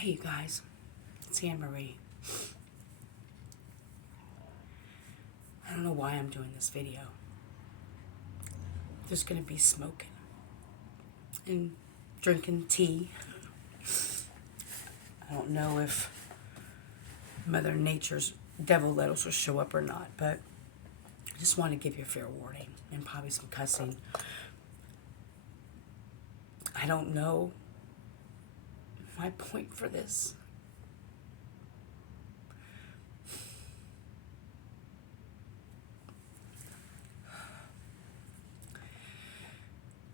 Hey you guys, it's Anne Marie. I don't know why I'm doing this video. There's gonna be smoking and drinking tea. I don't know if Mother Nature's devil lettuce will show up or not, but I just want to give you a fair warning and probably some cussing. I don't know my point for this.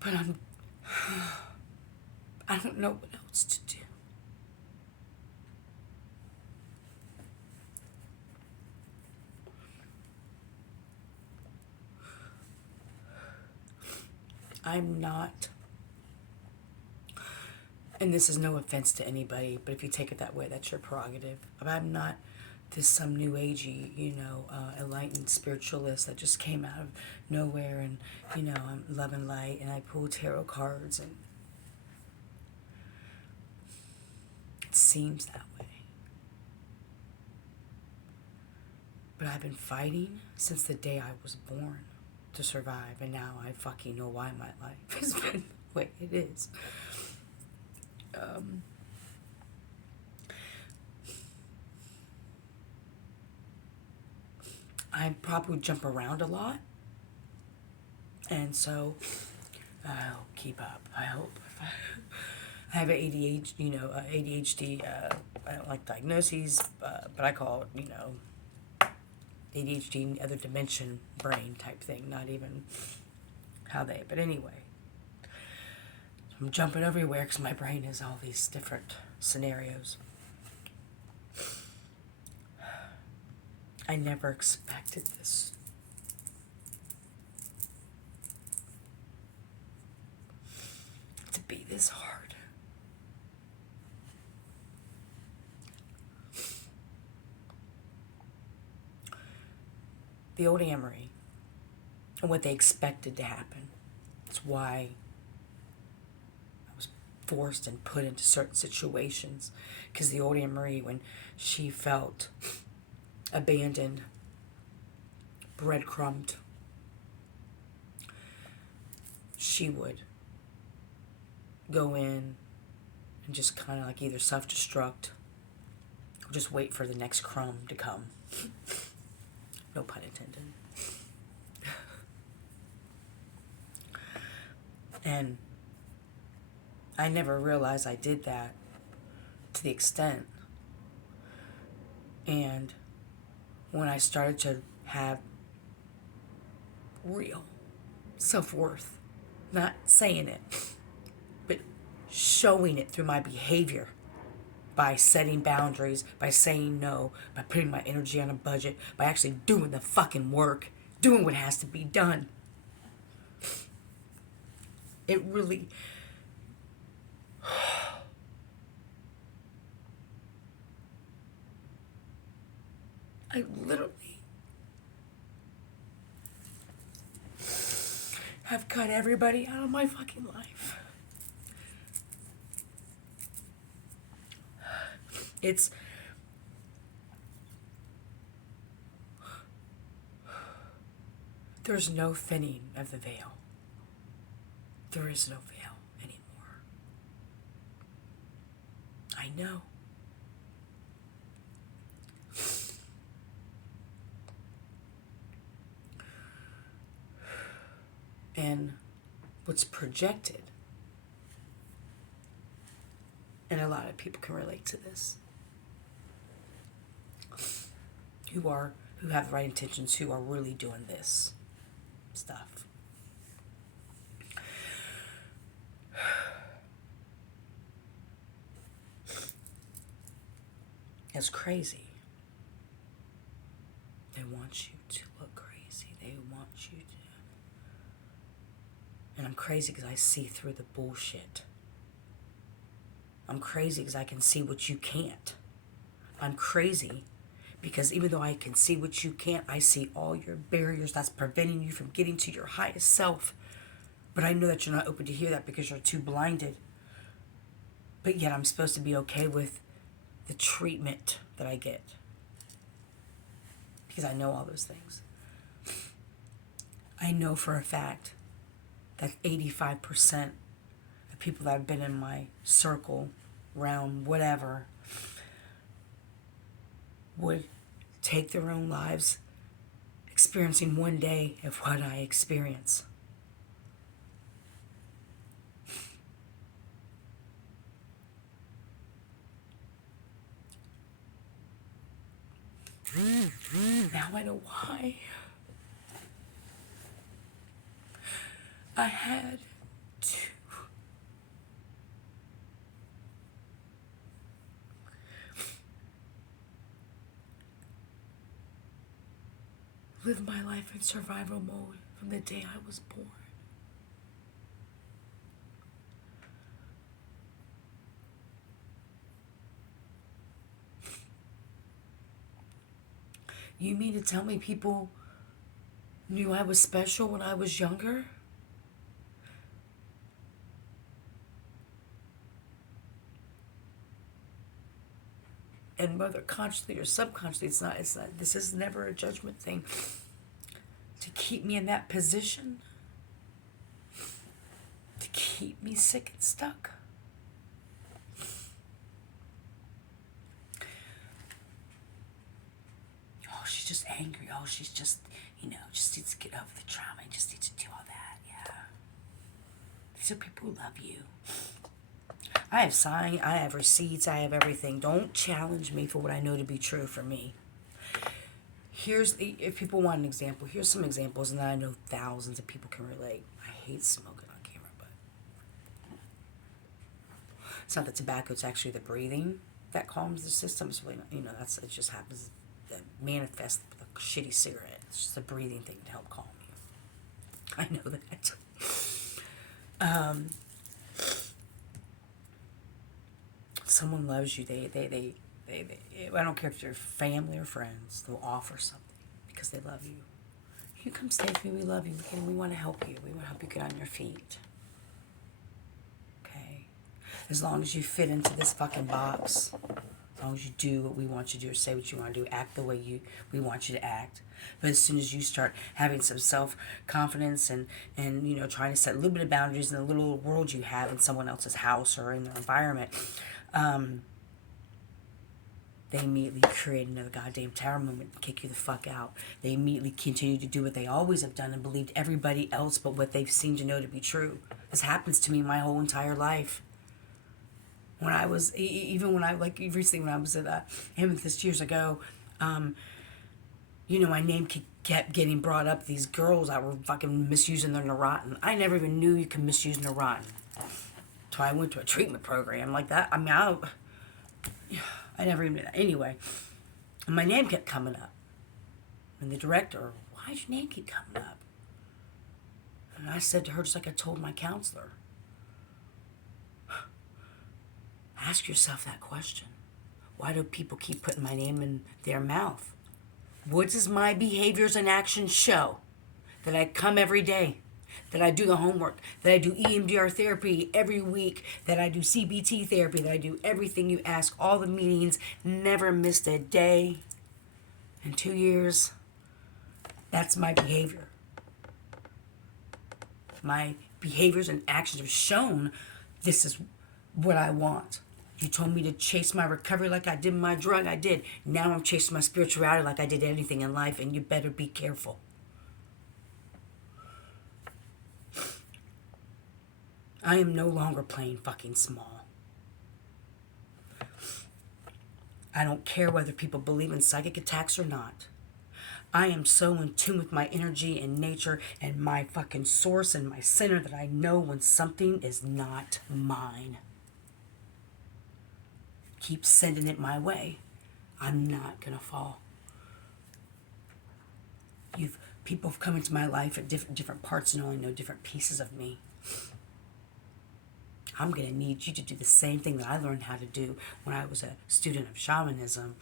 But I don't know what else to do. I'm not, and this is no offense to anybody, but if you take it that way, that's your prerogative. But I'm not this some new agey, enlightened spiritualist that just came out of nowhere and, I'm love and light and I pull tarot cards and it seems that way. But I've been fighting since the day I was born to survive, and now I fucking know why my life has been the way it is. I probably jump around a lot, and so I'll keep up. I hope. I have ADHD. I don't like diagnoses, but I call it, ADHD, other dimension brain type thing. Not even how they. But anyway, I'm jumping everywhere because my brain is all these different scenarios. I never expected this. To be this hard. The old Amory and what they expected to happen. It's why I was forced and put into certain situations. Because the old Amory, when she felt abandoned, breadcrumbed, she would go in and just kind of like either self-destruct or just wait for the next crumb to come. No pun intended. And I never realized I did that to the extent. And when I started to have real self-worth, not saying it, but showing it through my behavior, by setting boundaries, by saying no, by putting my energy on a budget, by actually doing the fucking work, doing what has to be done. It really... I literally have cut everybody out of my fucking life. It's... There's no thinning of the veil. There is no veil anymore. I know. And what's projected, and a lot of people can relate to this, who have the right intentions, who are really doing this stuff. It's crazy. They want you to look crazy. They want you to. And I'm crazy because I see through the bullshit. I'm crazy because I can see what you can't. I'm crazy because even though I can see what you can't, I see all your barriers that's preventing you from getting to your highest self. But I know that you're not open to hear that because you're too blinded. But yet I'm supposed to be okay with the treatment that I get. Because I know all those things. I know for a fact that 85% of people that have been in my circle, realm, whatever, would take their own lives experiencing one day of what I experience. Now I know why I had to live my life in survival mode from the day I was born. You mean to tell me people knew I was special when I was younger? And whether consciously or subconsciously, it's not, this is never a judgment thing. To keep me in that position, to keep me sick and stuck. Oh, she's just angry. Oh, she's just, just needs to get over the trauma and just needs to do all that. Yeah. These are people who love you. I have signs, I have receipts, I have everything. Don't challenge me for what I know to be true for me. If people want an example, here's some examples, and I know thousands of people can relate. I hate smoking on camera, but it's not the tobacco, it's actually the breathing that calms the system. It's really not, it just happens, that manifests with a shitty cigarette. It's just a breathing thing to help calm you. I know that. Someone loves you, they I don't care if you're family or friends, they'll offer something because they love you. You come stay with me, we love you, and we want to help you. We want to help you get on your feet. Okay? As long as you fit into this fucking box, as long as you do what we want you to do or say what you want to do, act the way we want you to act. But as soon as you start having some self-confidence and trying to set a little bit of boundaries in the little world you have in someone else's house or in their environment, they immediately create another goddamn tower moment and kick you the fuck out. They immediately continue to do what they always have done and believed everybody else but what they've seemed to know to be true. This happens to me my whole entire life. When I was, even when I, recently when I was at Amethyst years ago, my name kept getting brought up. These girls that were fucking misusing their Neurontin. I never even knew you could misuse Neurontin. So I went to a treatment program like that. I mean, I never even knew that. Anyway, my name kept coming up. And the director, why does your name keep coming up? And I said to her, just like I told my counselor, ask yourself that question. Why do people keep putting my name in their mouth? What does my behaviors and actions show? That I come every day, that I do the homework, that I do EMDR therapy every week, that I do CBT therapy, that I do everything you ask, all the meetings, never missed a day in 2 years. That's my behavior. My behaviors and actions have shown this is what I want. You told me to chase my recovery like I did my drug. I did. Now I'm chasing my spirituality like I did anything in life, and you better be careful. I am no longer playing fucking small. I don't care whether people believe in psychic attacks or not. I am so in tune with my energy and nature and my fucking source and my center that I know when something is not mine. Keep sending it my way. I'm not gonna fall. People have come into my life at different parts and only know different pieces of me. I'm gonna need you to do the same thing that I learned how to do when I was a student of shamanism.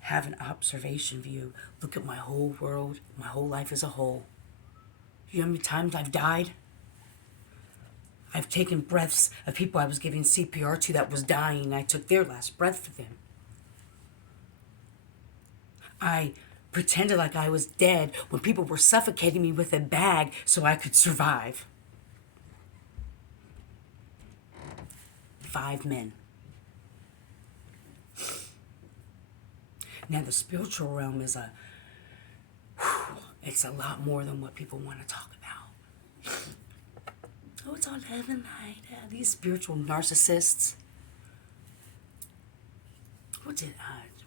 Have an observation view. Look at my whole world, my whole life as a whole. You know how many times I've died? I've taken breaths of people I was giving CPR to that was dying. I took their last breath for them. I pretended like I was dead when people were suffocating me with a bag so I could survive. 5 men. Now the spiritual realm is it's a lot more than what people want to talk about. Oh, it's on heaven night. These spiritual narcissists. What did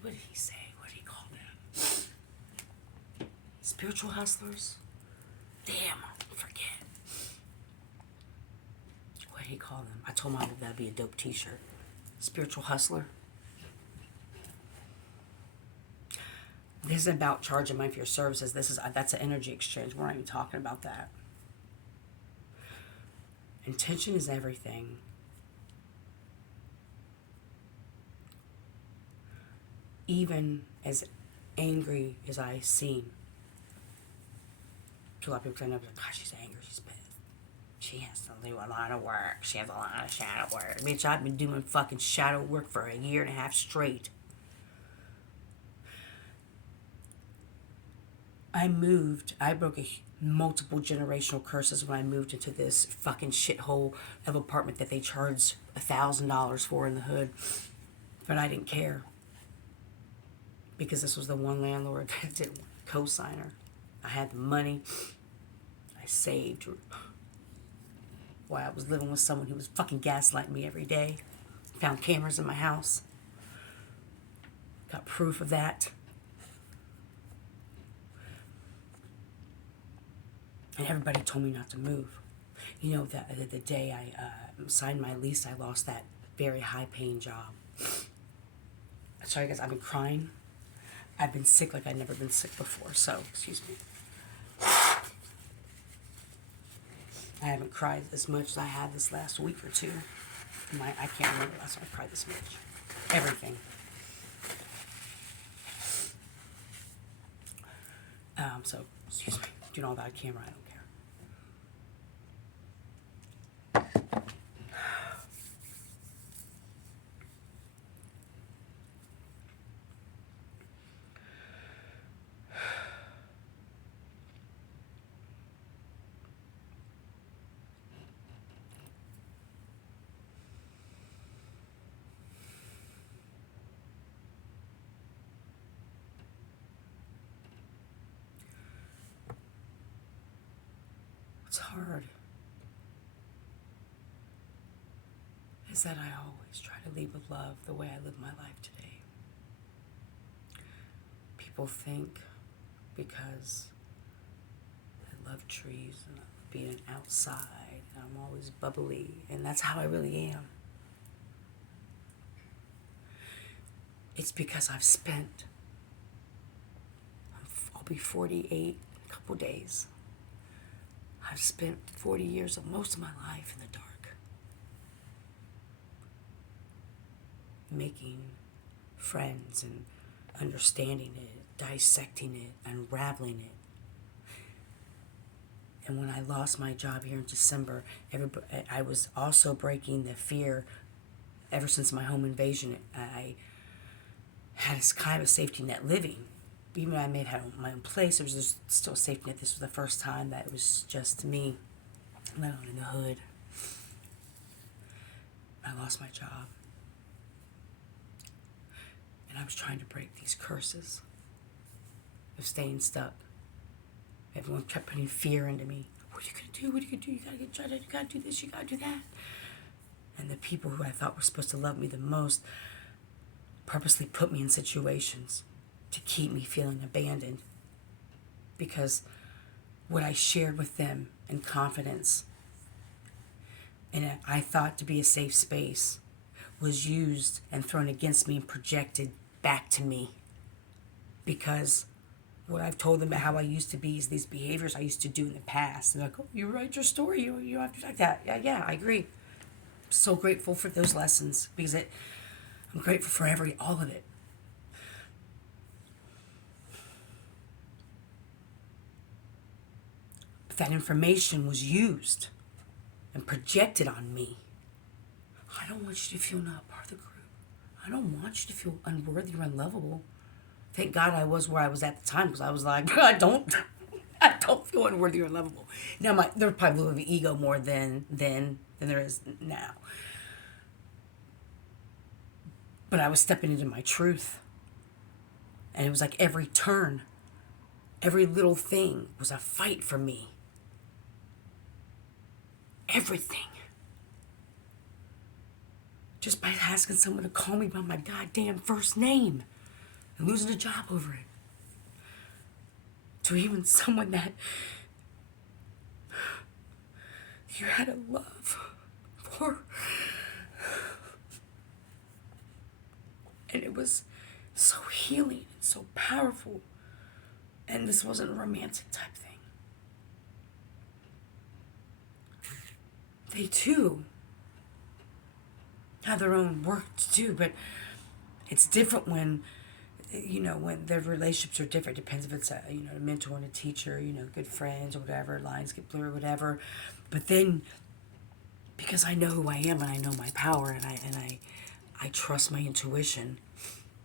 he say? What did he call them? Spiritual hustlers? Damn, I forget. What did he call them? I told Mom that'd be a dope t-shirt. Spiritual hustler. This isn't about charging money for your services. That's an energy exchange. We're not even talking about that. Intention is everything. Even as angry as I seem, to a lot of people, I know, God, she's angry, she's pissed. She has to do a lot of work. She has a lot of shadow work. Bitch, I've been doing fucking shadow work for 1.5 years straight. I broke multiple generational curses when I moved into this fucking shithole of apartment that they charged $1,000 for in the hood. But I didn't care. Because this was the one landlord that didn't want a co-signer. I had the money. I saved while I was living with someone who was fucking gaslighting me every day. Found cameras in my house. Got proof of that. And everybody told me not to move. You know, the day I signed my lease, I lost that very high-paying job. Sorry, guys, I've been crying. I've been sick like I've never been sick before, so, excuse me. I haven't cried as much as I had this last week or two. I can't remember last time I cried this much. Everything. So, excuse me. Doing all that on camera, I don't care. What's hard is that I always try to lead with love the way I live my life today. People think because I love trees and I love being outside and I'm always bubbly, and that's how I really am. It's because I've spent, I'll be 48 in a couple days. I've spent 40 years of most of my life in the dark. Making friends and understanding it, dissecting it, unraveling it. And when I lost my job here in December, I was also breaking the fear. Ever since my home invasion, I had a kind of a safety net living. Even though I had my own place, there was just still a safety net. This was the first time that it was just me, alone in the hood. I lost my job. And I was trying to break these curses of staying stuck. Everyone kept putting fear into me. What are you going to do? What are you going to do? You got to get tried. You got to do this. You got to do that. And the people who I thought were supposed to love me the most purposely put me in situations to keep me feeling abandoned. Because what I shared with them in confidence and I thought to be a safe space was used and thrown against me and projected back to me. Because what I've told them about how I used to be is these behaviors I used to do in the past. And they're like, oh, you write your story, you have to do like that. Yeah, I agree. I'm so grateful for those lessons because I'm grateful for all of it. But that information was used and projected on me. I don't want you to feel not part of the group. I don't want you to feel unworthy or unlovable. Thank God I was where I was at the time, because I was like, I don't feel unworthy or unlovable. Now there's probably a little bit of ego more than there is now. But I was stepping into my truth. And it was like every turn, every little thing was a fight for me. Everything. Just by asking someone to call me by my goddamn first name and losing a job over it. To even someone that you had a love for. And it was so healing and so powerful. And this wasn't a romantic type thing. They too have their own work to do, but it's different when their relationships are different. It depends if it's a mentor and a teacher, good friends or whatever, lines get blurred or whatever. But then, because I know who I am and I know my power and I trust my intuition,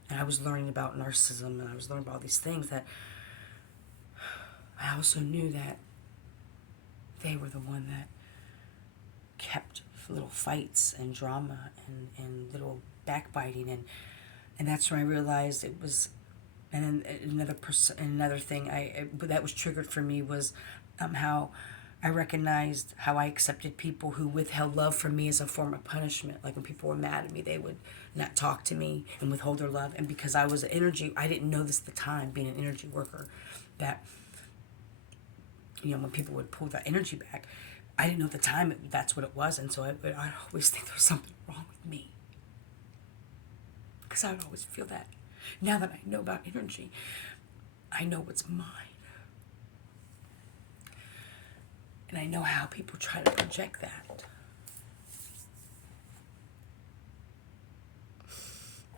and I was learning about narcissism and I was learning about all these things, that I also knew that they were the one that kept little fights and drama and little backbiting, and that's when I realized it was. And then another thing that was triggered for me was how I recognized how I accepted people who withheld love from me as a form of punishment. Like when people were mad at me, they would not talk to me and withhold their love. And because I was an energy, I didn't know this at the time, being an energy worker, that when people would pull that energy back, I didn't know at the time that's what it was. And so I always think there was something wrong with me, because I would always feel that. Now that I know about energy, I know what's mine. And I know how people try to project that.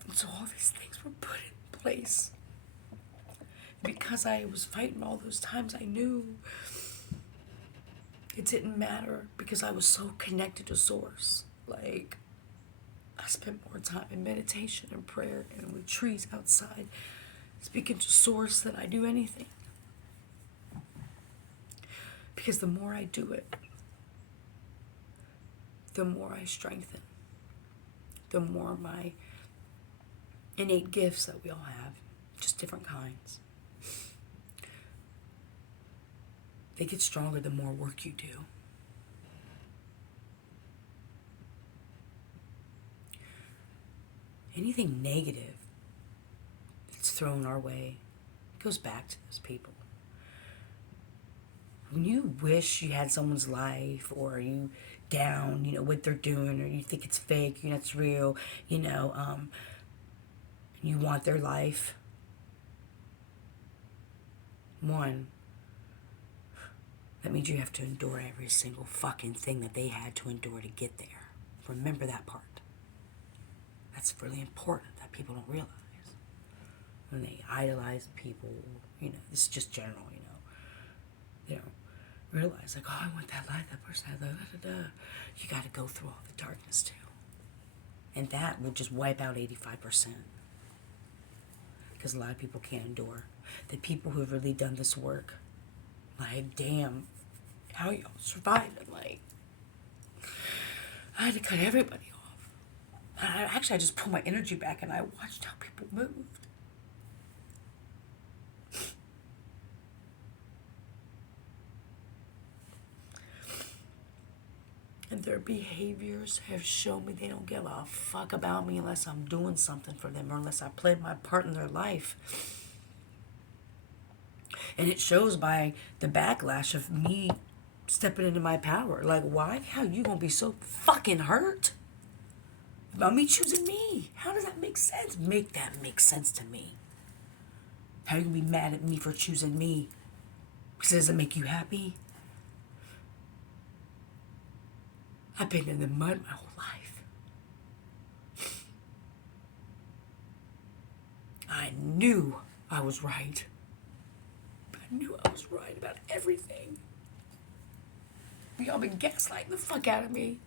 And so all these things were put in place. Because I was fighting all those times, I knew it didn't matter, because I was so connected to Source. Like, I spent more time in meditation and prayer and with trees outside, speaking to Source, than I do anything. Because the more I do it, the more I strengthen. The more my innate gifts that we all have, just different kinds, they get stronger the more work you do. Anything negative that's thrown our way goes back to those people. When you wish you had someone's life, or you down, what they're doing, or you think it's fake, it's real, you want their life. One, that means you have to endure every single fucking thing that they had to endure to get there. Remember that part. That's really important that people don't realize. When they idolize people, this is just general, they don't realize, like, oh, I want that life, that person, You got to go through all the darkness too. And that will just wipe out 85%. Because a lot of people can't endure. The people who have really done this work, like, damn, how y'all survived? And like, I had to cut everybody off. I just pulled my energy back and I watched how people moved. And their behaviors have shown me they don't give a fuck about me unless I'm doing something for them, or unless I played my part in their life. And it shows by the backlash of me stepping into my power. Like, why the hell you gonna be so fucking hurt about me choosing me? How does that make sense? Make that make sense to me. How you gonna be mad at me for choosing me? Because it doesn't make you happy? I've been in the mud my whole life. I knew I was right. I knew I was right about everything. Y'all been gaslighting the fuck out of me.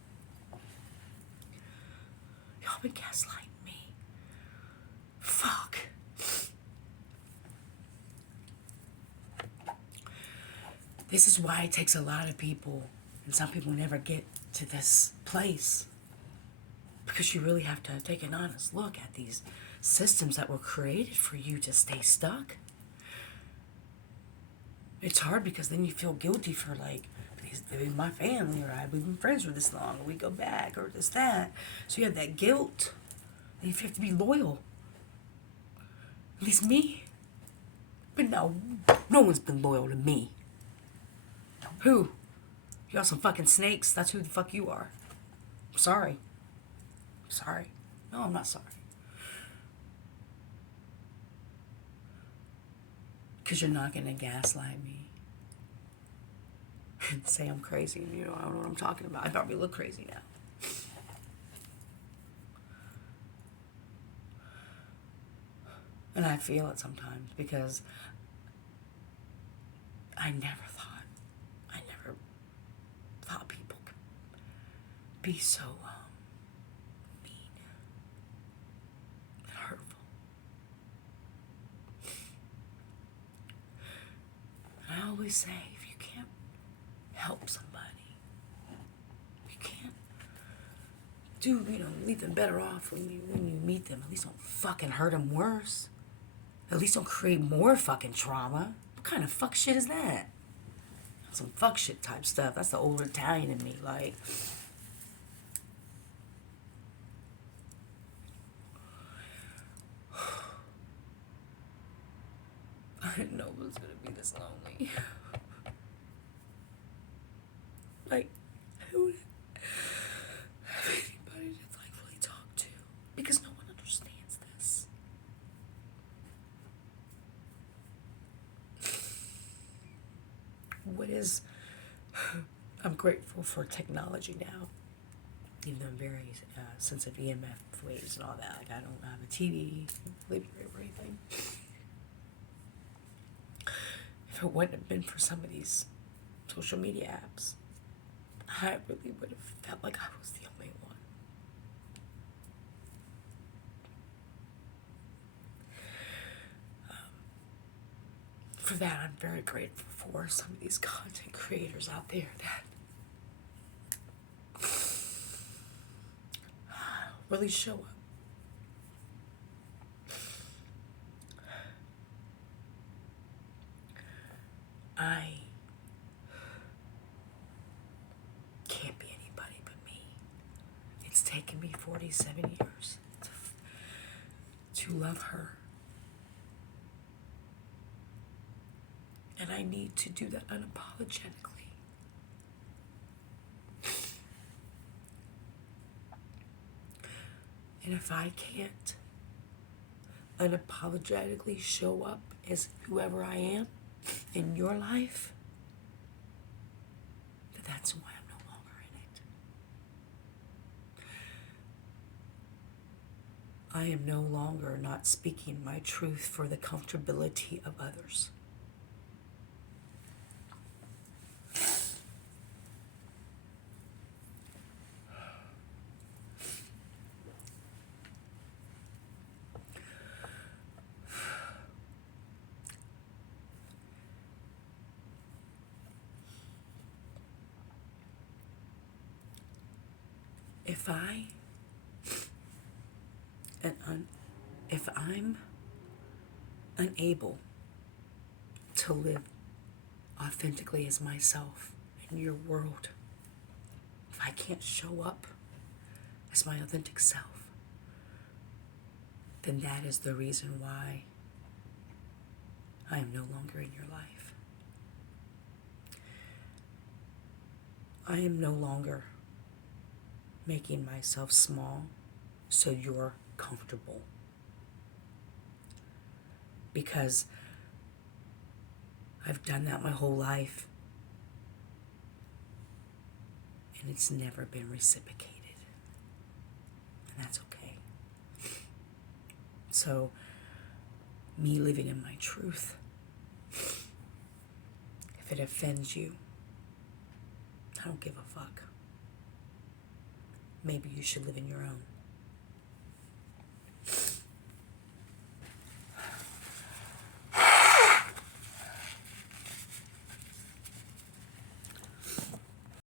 Y'all been gaslighting me. Fuck. This is why it takes a lot of people, and some people never get to this place. Because you really have to take an honest look at these systems that were created for you to stay stuck. It's hard because then you feel guilty for like, they're my family, or we've been friends for this long, or we go back, or this, that. So you have that guilt. And you have to be loyal. At least me. But no one's been loyal to me. Who? You got some fucking snakes? That's who the fuck you are. I'm sorry. Sorry. No, I'm not sorry. Because you're not going to gaslight me. And say I'm crazy. You know, I don't know what I'm talking about. I probably look crazy now. And I feel it sometimes because I never thought people could be so mean and hurtful. And I always say, if you can't help somebody, you can't leave them better off when you meet them. At least don't fucking hurt them worse. At least don't create more fucking trauma. What kind of fuck shit is that? Some fuck shit type stuff. That's the old Italian in me. Like, I didn't know it was gonna be this lonely. Like, who would have anybody to like really talk to? Because no one understands this. I'm grateful for technology now. Even though I'm very sensitive to EMF waves and all that. Like, I don't have a TV, living room, or anything. If it wouldn't have been for some of these social media apps, I really would have felt like I was the only one. For that, I'm very grateful for some of these content creators out there that really show up. I can't be anybody but me. It's taken me 47 years to love her. And I need to do that unapologetically. And if I can't unapologetically show up as whoever I am in your life, then that's why I'm no longer in it. I am no longer not speaking my truth for the comfortability of others. If I'm unable to live authentically as myself in your world, if I can't show up as my authentic self, then that is the reason why I am no longer in your life. I am no longer making myself small so you're comfortable. Because I've done that my whole life, and it's never been reciprocated. And that's okay. So, me living in my truth, if it offends you, I don't give a fuck. Maybe you should live in your own.